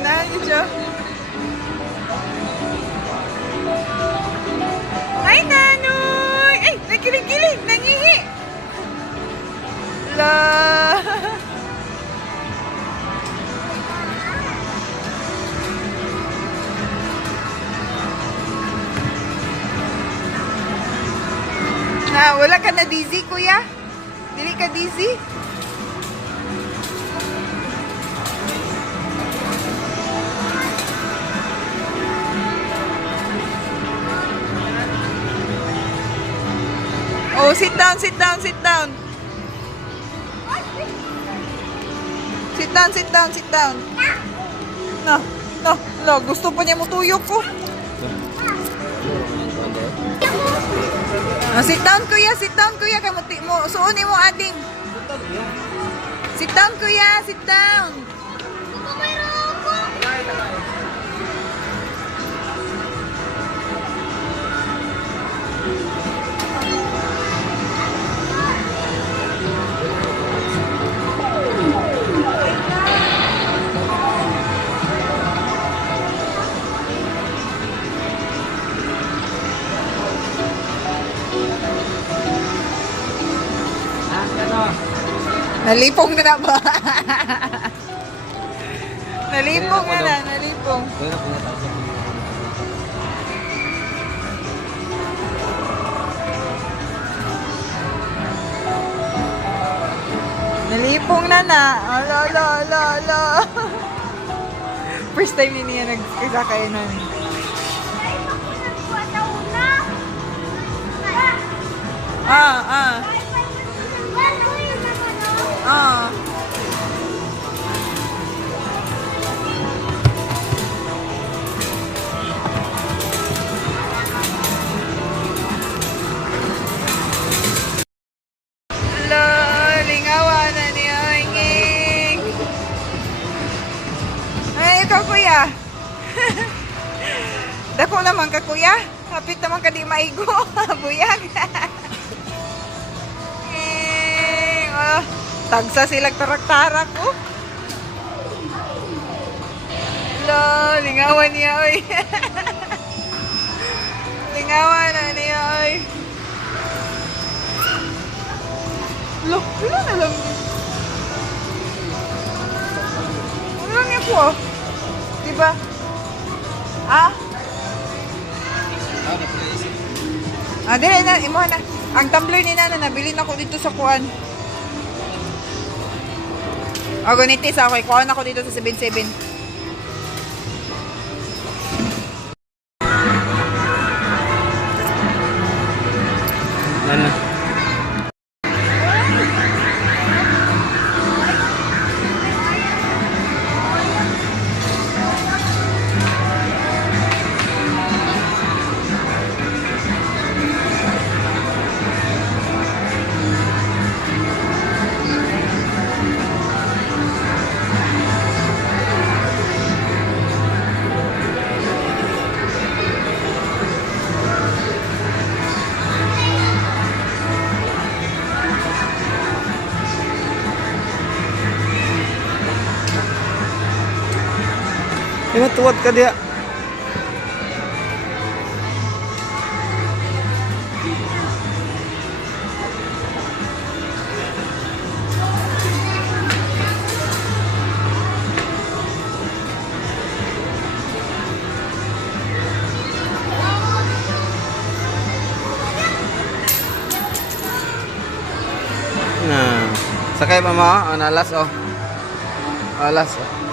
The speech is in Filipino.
Ganahan niyo siya. Ay, Nanoy! Ay, nakilig-kilig! Nangihi! La! Wala ka na dizzy, kuya? Dili ka dizzy? Oh, sit down, sit down, sit down. Sit down, sit down, sit down. No, no, no. Gusto pa niya matuyok ko. Oh, sit down, kuya. Sit down, kuya. Kamuti mo. Suunin mo, ading. Sit down, kuya. Sit down. Nalipong na ba? Nalipong na, nalipong. Nalipong na. Ala, ala, ala, ala. First time niya nagkasakay na. Ah. Lingawan na niya, inging. Ay, ikaw, kuya. Dako naman ka, kuya. Hapit naman ka di maigo. Buyag. Tagsa silang tarak-tarak, oh. Lingawan niya, oy. Lingawan na niya, oy. Wala na lang. Wala niya po, oh. Diba? Dili na, imo na. Ang tumbler ni Nana, nabili na ko dito sa kuan. Ganitis ako. Kuha na ako dito sa 7-7. Ano? Matuwad ka diya. Nah, sakay pa mo, nalas oh. Alas oh.